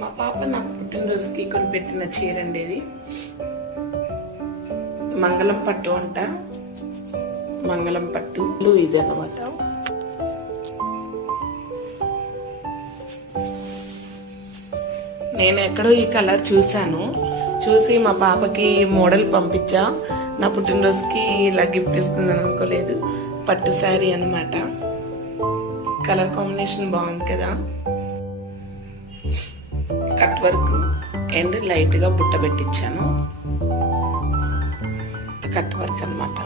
మా పాప నాకు పుట్టినరోజుకి కొని పెట్టిన చీర అండి ఇది. మంగళం పట్టు అంట, మంగళం పట్టు ఇది అన్నమాట. నేను ఎక్కడో ఈ కలర్ చూసి మా పాపకి మోడల్ పంపించా. నా పుట్టినరోజుకి ఇలా గిఫ్ట్ ఇస్తుందని అనుకోలేదు. పట్టు శారీ అన్నమాట. కలర్ కాంబినేషన్ బాగుంది కదా. కట్ వర్క్ అండ్ లైట్గా బుట్ట పెట్టించాను. కట్ వర్క్ అన్నమాట.